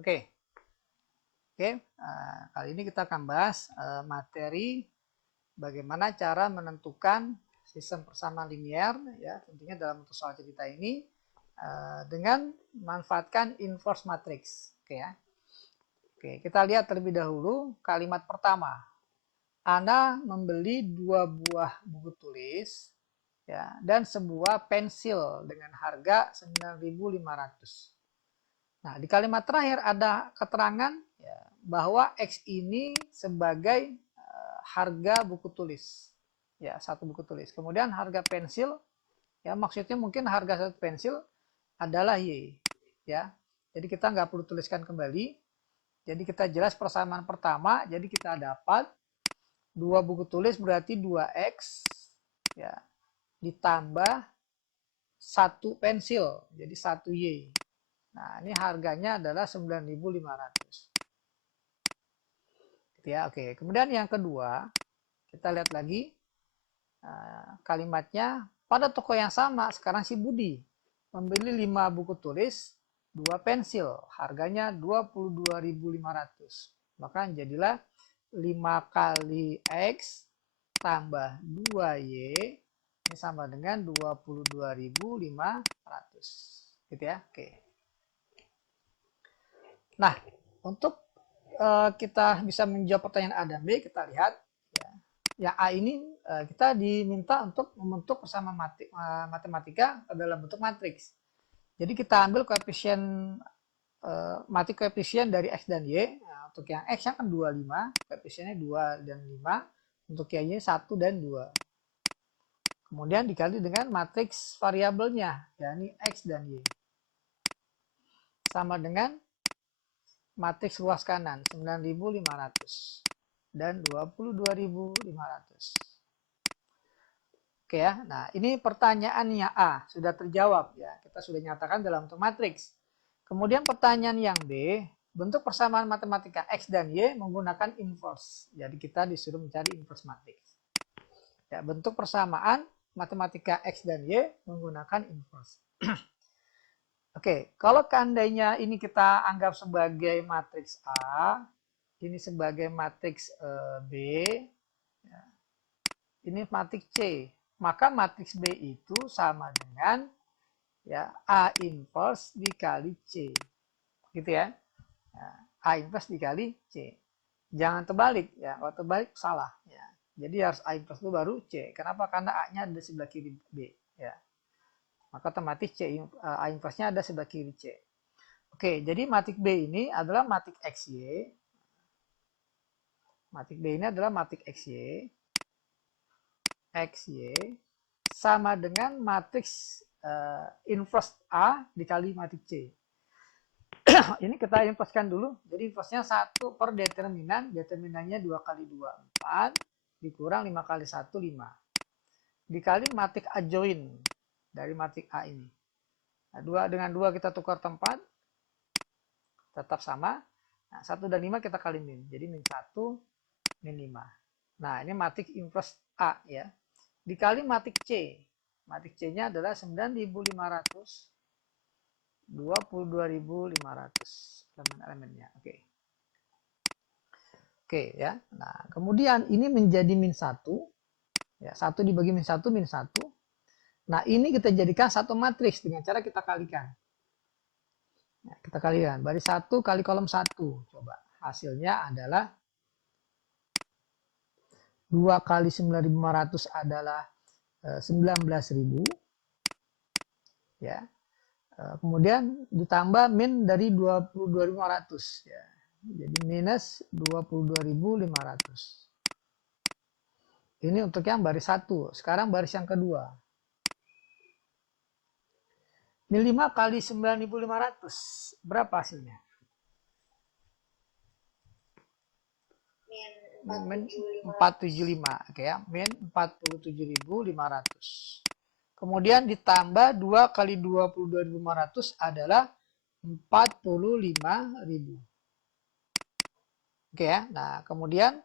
Oke. Kali ini kita akan bahas materi bagaimana cara menentukan sistem persamaan linear, ya, tentunya dalam bentuk soal cerita ini dengan memanfaatkan inverse matrix. Oke, kita lihat terlebih dahulu kalimat pertama. Ana membeli 2 buah buku tulis, ya, dan sebuah pensil dengan harga 9.500. Nah, di kalimat terakhir ada keterangan ya, bahwa X ini sebagai harga buku tulis, ya, satu buku tulis. Kemudian harga pensil, ya, maksudnya mungkin harga satu pensil adalah Y, ya. Jadi kita nggak perlu tuliskan kembali. Jadi kita jelas persamaan pertama. Jadi kita dapat 2 buku tulis berarti 2X, ya, ditambah 1 pensil, jadi 1 Y. Nah, ini harganya adalah 9.500. Gitu ya, oke. Kemudian yang kedua, kita lihat lagi kalimatnya. Pada toko yang sama, sekarang si Budi membeli 5 buku tulis, 2 pensil, harganya 22.500. Maka jadilah 5 kali X tambah 2Y ini sama dengan 22.500. Gitu ya, oke. Nah, untuk kita bisa menjawab pertanyaan A dan B, kita lihat ya, yang A ini kita diminta untuk membentuk persamaan matematika dalam bentuk matriks. Jadi kita ambil koefisien matrik koefisien dari X dan Y. Nah, untuk yang X yang kan 25, koefisiennya 2 dan 5. Untuk Y-nya 1 dan 2. Kemudian dikali dengan matriks variabelnya, yakni X dan Y. Sama dengan matriks luas kanan 9.500 dan 22.500. Oke ya. Nah, ini pertanyaannya A sudah terjawab ya. Kita sudah nyatakan dalam bentuk matriks. Kemudian pertanyaan yang B, bentuk persamaan matematika X dan Y menggunakan inverse. Jadi kita disuruh mencari inverse matriks. Ya, bentuk persamaan matematika X dan Y menggunakan inverse. Oke, kalau seandainya ini kita anggap sebagai matriks A, ini sebagai matriks B, ya, ini matriks C, maka matriks B itu sama dengan ya A inverse dikali C, gitu ya. A inverse dikali C. Jangan terbalik ya, kalau terbalik salah ya. Jadi harus A inverse itu baru C. Kenapa? Karena A-nya ada di sebelah kiri B, ya. Maka otomatis A inverse-nya ada sebelah kiri C. Oke, jadi matriks B ini adalah matriks XY. Matriks B ini adalah matriks XY sama dengan matriks inverse A dikali matriks C. Ini kita inversekan dulu. Jadi inverse-nya 1 per determinan. Determinannya 2 kali 2, 4. Dikurang 5 kali 1, 5. Dikali matriks adjoin dari matriks A ini. Nah, 2 dengan 2 kita tukar tempat. Tetap sama. Nah, 1 dan 5 kita kali min. Jadi min 1, min 5. Nah, ini matriks inverse A ya. Dikali matriks C. Matriks C-nya adalah 9.500. 22.500 elemen-elemennya. Oke ya. Nah, kemudian ini menjadi min 1. Ya, 1 dibagi min 1, min 1. Nah, ini kita jadikan satu matriks dengan cara kita kalikan. Ya, kita kalikan. Baris 1 kali kolom 1. Coba. Hasilnya adalah 2 kali 9.500 adalah 19.000. Ya. Kemudian ditambah min dari 22.500. Ya. Jadi minus 22.500. Ini untuk yang baris 1. Sekarang baris yang kedua. Min 5 kali 9.500. Berapa hasilnya? Min 475. Oke ya. Min 47.500. Kemudian ditambah 2 kali 22.500 adalah 45.000. Oke ya. Nah, kemudian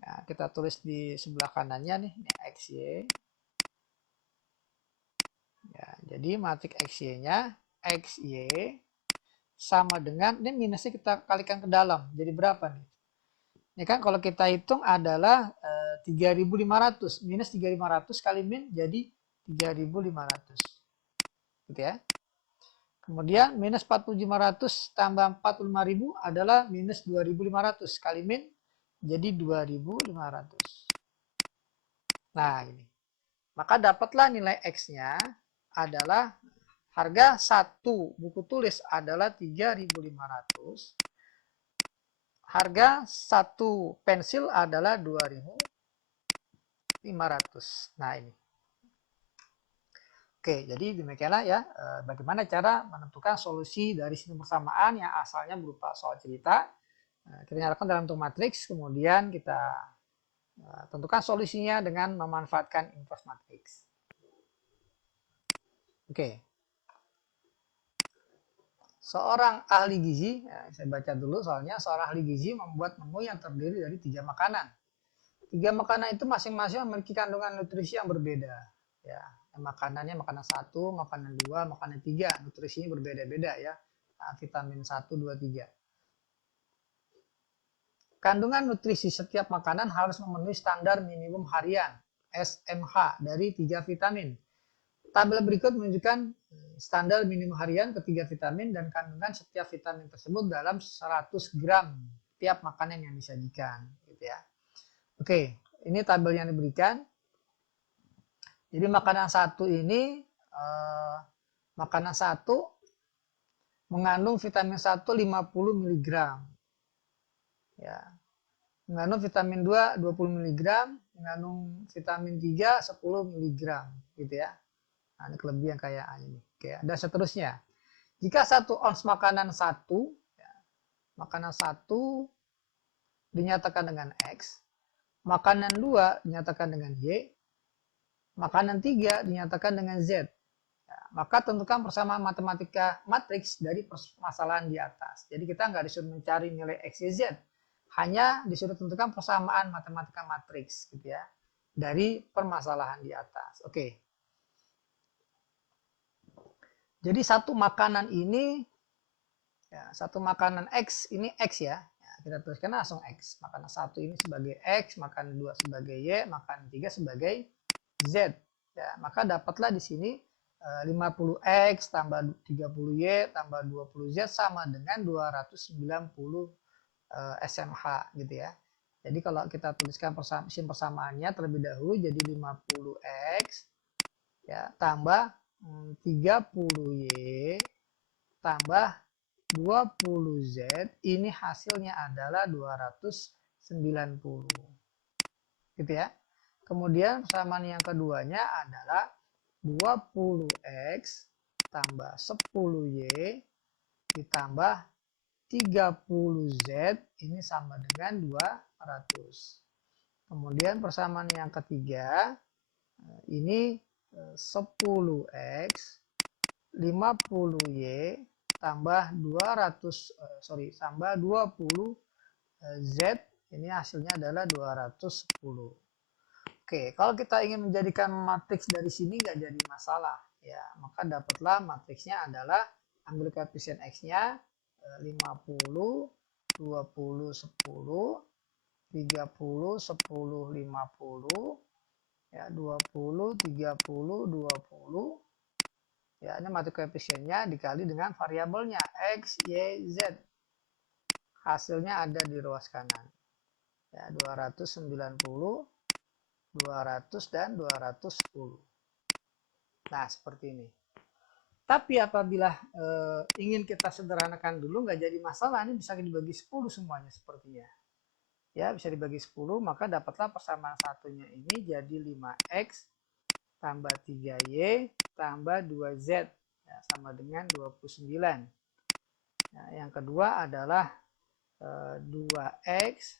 ya, kita tulis di sebelah kanannya nih, ini XY. Ya, jadi matriks XY-nya XY sama dengan, ini minusnya kita kalikan ke dalam, jadi berapa nih? Ini kan kalau kita hitung adalah 3.500, minus 3.500 kali min jadi 3.500. Gitu ya. Kemudian minus 4.500 tambah 45.000 adalah minus 2.500 kali min jadi 2.500. Nah, ini. Maka dapatlah nilai X-nya adalah harga satu buku tulis adalah 3.500. Harga satu pensil adalah 2.500. Nah, ini. Oke, jadi demikianlah ya bagaimana cara menentukan solusi dari sistem persamaan yang asalnya berupa soal cerita. Kita nyalakan dalam bentuk matriks, kemudian kita tentukan solusinya dengan memanfaatkan inverse matriks. Oke. Seorang ahli gizi, ya, saya baca dulu soalnya, seorang ahli gizi membuat menu yang terdiri dari 3 makanan. 3 makanan itu masing-masing memiliki kandungan nutrisi yang berbeda. Ya, makanannya makanan 1, makanan 2, makanan 3, nutrisinya berbeda-beda ya. Vitamin 1, 2, 3. Kandungan nutrisi setiap makanan harus memenuhi standar minimum harian SMH dari 3 vitamin. Tabel berikut menunjukkan standar minimum harian ketiga vitamin dan kandungan setiap vitamin tersebut dalam 100 gram tiap makanan yang disajikan, gitu ya. Oke, ini tabel yang diberikan. Jadi makanan satu ini, makanan satu mengandung vitamin 1 50 mg. Ya. Mengandung vitamin 2 20 mg, mengandung vitamin 3 10 mg, gitu ya. Nah, ini kelebihan kayak ini. Oke, dan seterusnya. Jika 1 ons makanan satu, ya, makanan satu dinyatakan dengan X, makanan 2 dinyatakan dengan Y, makanan 3 dinyatakan dengan Z. Ya, maka tentukan persamaan matematika matriks dari permasalahan di atas. Jadi kita nggak disuruh mencari nilai X, Y, Z. Hanya disuruh tentukan persamaan matematika matriks gitu ya, dari permasalahan di atas. Oke. Jadi satu makanan ini, ya, satu makanan X ini X ya. Kita tuliskan langsung X. Makanan satu ini sebagai X, makanan 2 sebagai Y, makanan 3 sebagai Z. Ya, maka dapatlah di sini 50X tambah 30Y tambah 20Z sama dengan 290 SMH gitu ya. Jadi kalau kita tuliskan persamaannya terlebih dahulu jadi 50X ya tambah 30Y tambah 20Z, ini hasilnya adalah 290. Gitu ya. Kemudian persamaan yang keduanya adalah 20X tambah 10Y ditambah 30Z, ini sama dengan 200. Kemudian persamaan yang ketiga, ini 10X 50Y tambah 20Z, ini hasilnya adalah 210. Oke, kalau kita ingin menjadikan matriks dari sini nggak jadi masalah ya, maka dapatlah matriksnya adalah ambil koefisien X-nya 50 20 10 30 10 50 ya 20 30 20 ya, ini matriks koefisiennya dikali dengan variabelnya X, Y, Z. Hasilnya ada di ruas kanan. Ya, 290, 200, dan 210. Nah, seperti ini. Tapi apabila ingin kita sederhanakan dulu, nggak jadi masalah, ini bisa dibagi 10 semuanya sepertinya. Ya, bisa dibagi 10, maka dapatlah persamaan satunya ini jadi 5X tambah 3Y tambah 2Z, ya, sama dengan 29. Nah, yang kedua adalah 2X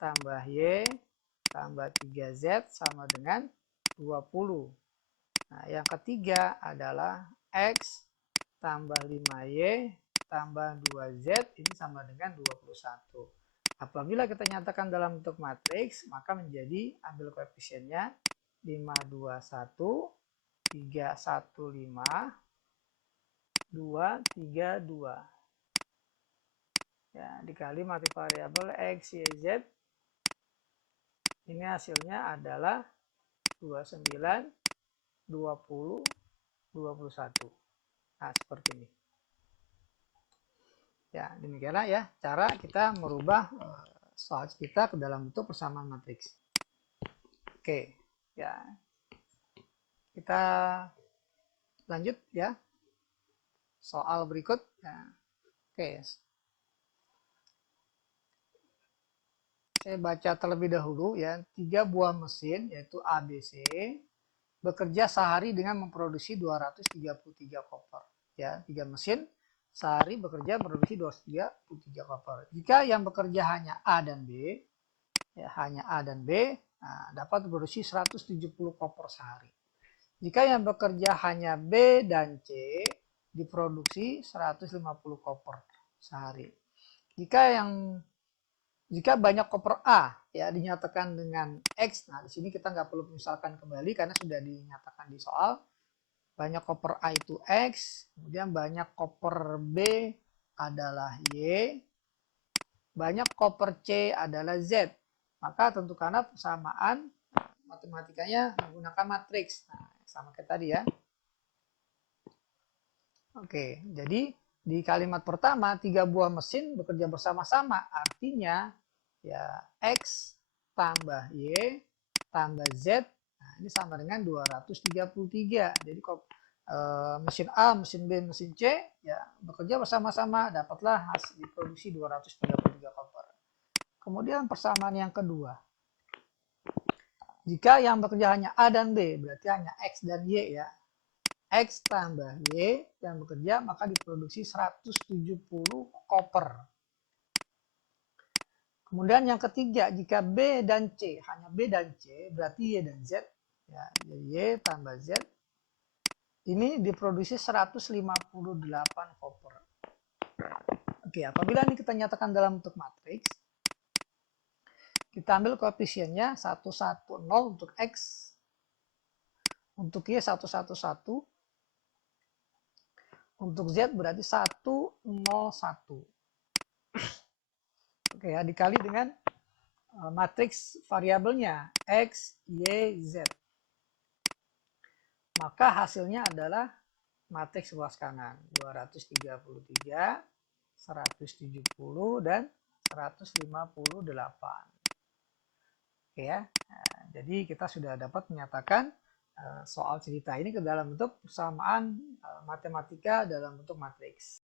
tambah Y tambah 3Z sama dengan 20. Nah, yang ketiga adalah X tambah 5Y tambah 2Z, ini sama dengan 21. Apabila kita nyatakan dalam bentuk matriks, maka menjadi ambil koefisiennya 521, 315, 232. dikali matriks variabel X, Y, Z. Ini hasilnya adalah 29, 20, 21. Nah, seperti ini. Ya, demikianlah ya cara kita merubah soal kita ke dalam bentuk persamaan matriks. Oke, ya. Kita lanjut ya. Soal berikut. Nah, oke. Saya baca terlebih dahulu ya. 3 buah mesin yaitu A, B, C bekerja sehari dengan memproduksi 233 koper. Ya, 3 mesin sehari bekerja memproduksi 233 koper. Jika yang bekerja hanya A dan B, ya, hanya A dan B, nah, dapat memproduksi 170 koper sehari. Jika yang bekerja hanya B dan C, diproduksi 150 koper sehari. Jika banyak koper A ya dinyatakan dengan X, nah di sini kita nggak perlu misalkan kembali karena sudah dinyatakan di soal. Banyak koper A itu X, kemudian banyak koper B adalah Y, banyak koper C adalah Z. Maka tentukanlah persamaan matematikanya menggunakan matriks. Nah, sama kayak tadi ya. Oke, jadi di kalimat pertama 3 buah mesin bekerja bersama-sama, artinya ya X tambah Y tambah Z, nah ini sama dengan 233. Jadi mesin A, mesin B, mesin C ya bekerja bersama-sama, dapatlah hasil diproduksi 233 koper. Kemudian persamaan yang kedua, jika yang bekerja hanya A dan B, berarti hanya X dan Y ya. X tambah Y yang bekerja, maka diproduksi 170 koper. Kemudian yang ketiga, jika B dan C, hanya B dan C, berarti Y dan Z. Ya, Y tambah Z. Ini diproduksi 158 koper. Oke, apabila ini kita nyatakan dalam bentuk matriks, kita ambil koefisiennya 110 untuk X, untuk Y 111, untuk Z berarti 101. Oke ya, dikali dengan matriks variabelnya X, Y, Z. Maka hasilnya adalah matriks luas kanan 233, 170 dan 158. Oke ya. Nah, jadi kita sudah dapat menyatakan soal cerita ini ke dalam bentuk persamaan matematika dalam bentuk matriks.